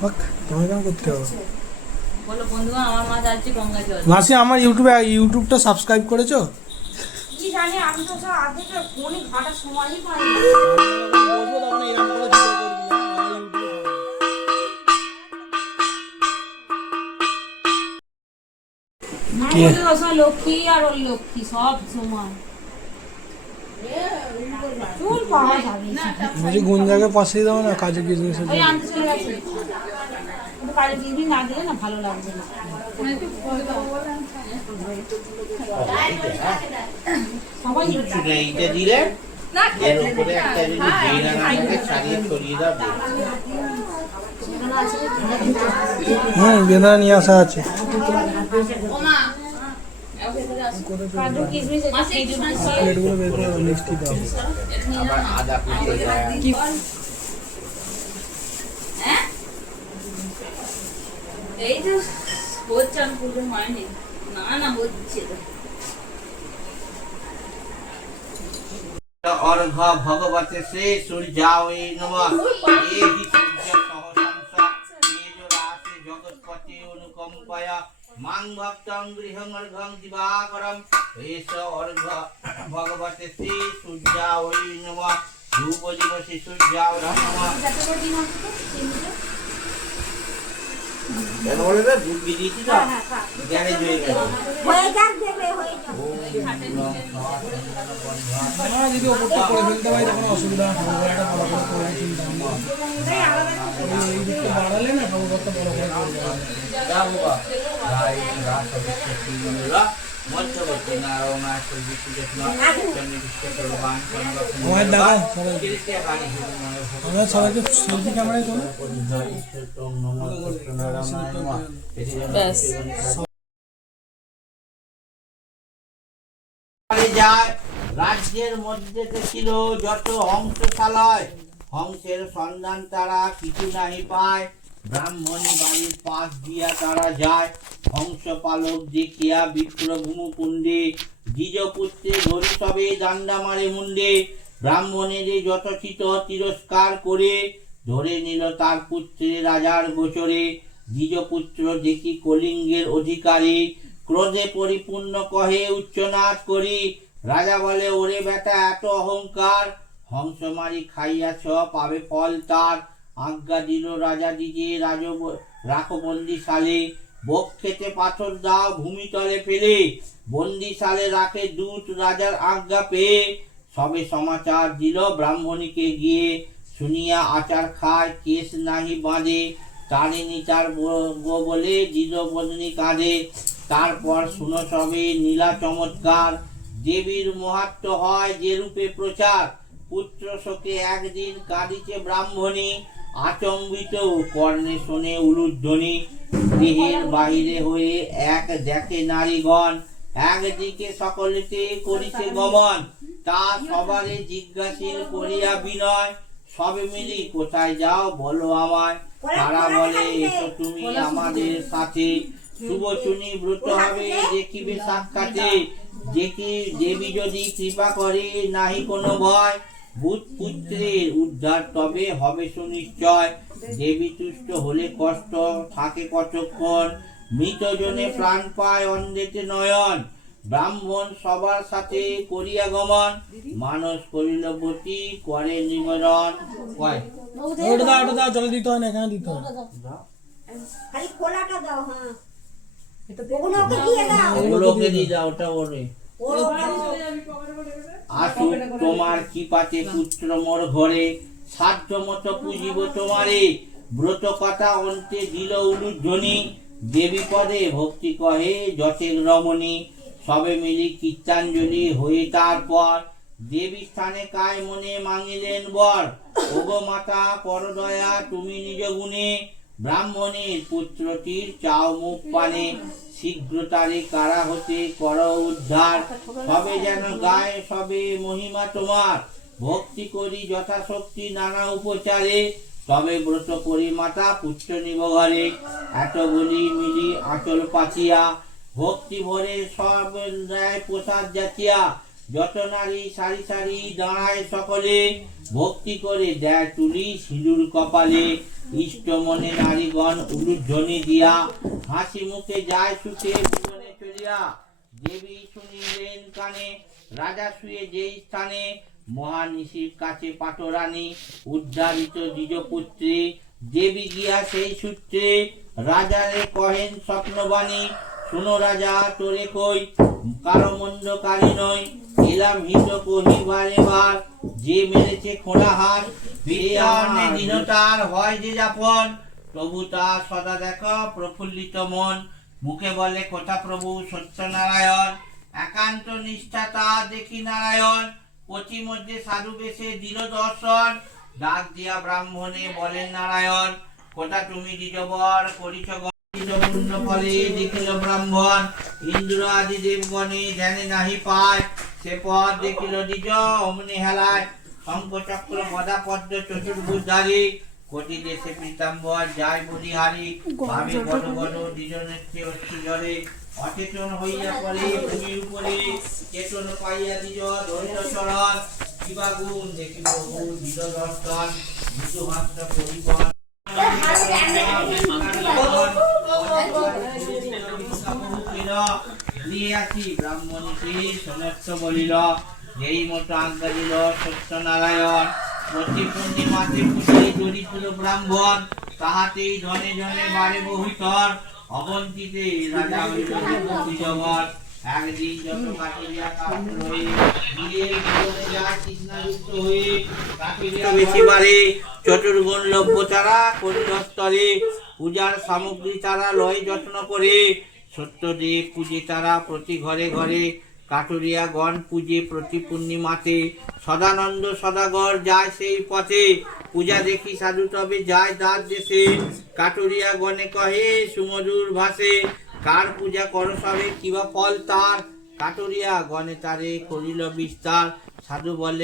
তোমাকে কেন করতে হবে? বলো বন্ধুরা, আমার মা যাচ্ছে গঙ্গা জল। মাসি আমার ইউটিউবটা সাবস্ক্রাইব করেছো? কি জানি, আমি তো সব আগে ফোনে ঘাটার সময়ই পাইনি। বসবো তখন এরকম করে ভিডিও করবি, আমার ইউটিউবে লক্ষ্মী আর ওর লক্ষ্মী সব সমান। চুল পাওয়া যাবে বলছি গুঞ্জাকে পাশে দাও না, কাজে বিজনেসের ওই জন্য। আনতে চলে গেছে। কিন্তু কাজে বিজনেস না দিলে না ভালো লাগবে না। সবাই এইটা দিলে এর উপরে একটা যদি বেনানাকে ছাড়িয়ে ছড়িয়ে দাও। বেদনা নিয়ে আসা আছে। কাজু কিশমিশ প্লেটগুলো বের করে মিষ্টি দাও। আবার আদা কুচি দেয়। এই তো হচ্ছে, আমি পুজো হয়নি। না হচ্ছে अर्घ भगवते श्री सूर्याय नमः। ये हि सूर्य सहसांसा तेजो राशि जगत्पति अनुकंपय मां भक्तं गृहं अर्घं दिवाकरं। एष अर्घ भगवते श्री सूर्याय नमः। धूप दिवसे सूर्याय नमः। কেন বলে না দুধ দিয়েছি না জ্ঞানে জয় গেছে হয়ে যাক, দেবে হয়ে যাক। যদি ওপরটা করে ফেলতে পারি তখন অসুবিধা হবে, একটা বড় করে করে চিন্তা এই দিকটা বাড়ালে না ঠাকুরটা বড় করে মধ্যবর্তী নারায়ণ আমার দাদা আমরা সবাইকে সেলফি ক্যামেরায় তোলো। যায় রাজ্যের মধ্যে ছিল যত হংসশালায়, হংসের সন্ধান তারা কিছু নাহি পায়। ব্রাহ্মণী বাড়ির পাশ দিয়া তারা যায়, হংস পালক দেখিয়া বিপ্রভূম কুণ্ডে। দ্বিজপুত্রে ধরি সবে দান্ডা মারে মুন্ডে। ব্রাহ্মণের যথোচিত তিরস্কার করে ধরে নিল তার পুত্রে রাজার গোচরে। দ্বিজপুত্র দেখি কলিঙ্গের অধিকারী, ক্রোধে পরিপূর্ণ কহে উচ্চনাদ করি। রাজা বলে ওরে বেটা এত অহংকার, হংস মারি খাইয়াছ পাবে ফল তার। আজ্ঞা দিল রাজা দিজে রাখো বন্দিশালে, বক্ষেতে পাথর দাও ভূমিতলে ফেলে। বন্দিশালে রাখে দূত রাজার আজ্ঞা পেয়ে, সবে সমাচার দিল ব্রাহ্মণীকে গিয়ে। শুনিয়া আচার খায় কেশ নাহি বাঁধে, তারিণী তার বলে দ্বিজপত্নী কাঁধে। তারপর শুনো সবে নীলা চমৎকার, দেবীর মাহাত্ম্য হয় যে রূপে প্রচার। পুত্র শোকে একদিন কাঁদিছে ব্রাহ্মণী, আচম্বিত কর্ণে শোনে উলুধ্বনি। গৃহের বাহিরে হয়ে এক দেখে নারীগণ, একদিকে সকলেতে করিছে গমন। তা সবারে জিজ্ঞাসিল করিয়া বিনয়, সবে মিলি কোথায় যাও বলো আমায়। তারা বলে এসো তুমি আমাদের সাথে, শুভ শুনি ব্রত হবে দেখিবে সাক্ষাতে। দেখি দেবী যদি কৃপা করে নাহি কোনো ভয়, ভূত পুত্রের উদ্ধার তবে হবে সুনিশ্চয়। দেবী তুষ্ট হলে কষ্ট থাকে কতক্ষণ, মৃত জনে প্রাণ পায় অন্ধেতে নয়ন। ব্রাহ্মণ সবার সাথে করিয়া গমন, মানস করিল বতী করে নিবারণ। ওটা দাও জল দিতে হয় না, এখানে দিতে হয়। খালি খোলাটা দাও। হ্যাঁ ওগুলোকে দিয়ে দাও, ওগুলোকে দিয়ে দাও, ওটা ওরে। আসুক তোমার কৃপাতে পুত্র মোর ঘরে, সাধ্য মতো পুজিব তোমারে। ব্রত কথা অন্তে দিল উলুধ্বনি, দেবী পদে ভক্তি কহে যশের রমণী। সবে মিলি কীর্তাঞ্জলি হয়ে তারপর, দেবী স্থানে কায় মনে মাঙিলেন বর। ওগো মাতা পরদয়া তুমি নিজ গুণে, ব্রাহ্মণের পুত্রটির চাও মুখ পানে। শীঘ্র তারে কারা হতে কর উদ্ধার, সবে যেন গায়ে সবে মহিমা তোমার। ভক্তি করি যথাশক্তি নানা উপচারে, তবে ব্রত করি মাতা পুত্র নিব ঘরে। এত বলি মিলি আঁচল পাচিয়া, ভক্তি ভরে সব দেয় প্রসাদ যাচিয়া। যত নারী সারি সারি দাঁড়ায় সকলে, ভক্তি করে দেয় তুলি সিঁদুর কপালে, ইষ্ট মনে নারীগণ উলুধ্বনি দিয়া, হাসি মুখে যায় সুখে ভুবনে চলিয়া। দেবী শুনিলেন কানে, রাজা শুয়ে যেই স্থানে, মহানিশির কাছে পাটরানী উদ্ধারিত দ্বিজপুত্রী। দেবী গিয়া সেই সূত্রে রাজারে কহেন স্বপ্নবাণী, শুনো রাজা তোরে কই, কারো মন্দকারী নই, এলাম হিত কহিবার এবার, যে মেরেছে খোলা হাত বিদ্যানে দীনতার হয় যে যাপন, তবু তার সদা দেখো প্রফুল্লিত মন। মুখে বলে কথা প্রভু সত্যনারায়ণ, একান্ত নিষ্ঠা তা দেখি নারায়ণ, পথি মধ্যে সাধু বেশে দিল দর্শন, ডাক দিয়া ব্রাহ্মণে বলেন নারায়ণ, কথা তুমি দ্বিজবর করিছ পূর্ণ ফলে দেখিল ব্রাহ্মণ, ইন্দ্র আদি দেবগণে ধ্যানে নাহি পায়, সে পথ দেখিল দ্বিজ অমনি হেলায়, শঙ্খ চক্র গদা পদ্ম চতুর্ভুজধারী, কোটি দেশে পীতাম্বর যায় বলিহারি, ভাবে বড় বড় দ্বিজ নেত্রে অশ্রু জলে, অচেতন হইয়া পড়ে ভূমির উপরে, চেতন পাইয়া দ্বিজ ধরিল চরণ, শিবাগুণ দেখিল বহু দ্বিজ দর্শন, দ্বিজ হাস্য পরিবহন ব্রাহ্মণীকে সমস্ত বলিল, যেই মতো আজ্ঞা দিল সত্যনারায়ণ, প্রতি পূর্ণিমাতে পুজো দরিদ্র ব্রাহ্মণ, তাহাতেই ধনে ধনে বাড়ে বহুতর, অবন্তিতে রাজা হইল দ্বিজবর। একদিন যত কাটিয়া কাঠ হয়ে গিয়ে জীবনে যায় তৃষ্ণাযুক্ত হয়ে, কাটিয়া বেশি বাড়ে চতুর্গুণ লভ্য তারা করিল স্তরে, পূজার সামগ্রী তারা লয় যত্ন করে, সত্যদেব পূজে তারা প্রতি ঘরে ঘরে, কাটুরিয়া গণ পূজে প্রতি পূর্ণিমাতে, সদানন্দ সদাগর যায় সেই পথে, পূজা দেখি সাধু তবে যায় দ্বার দেশে, কাটুরিয়া গণে কহে সুমধুর ভাষে, কার পূজা কর সবে কিবা ফল তার, কাটুরিয়া গণে তারে করিল বিস্তার, সাধু বলে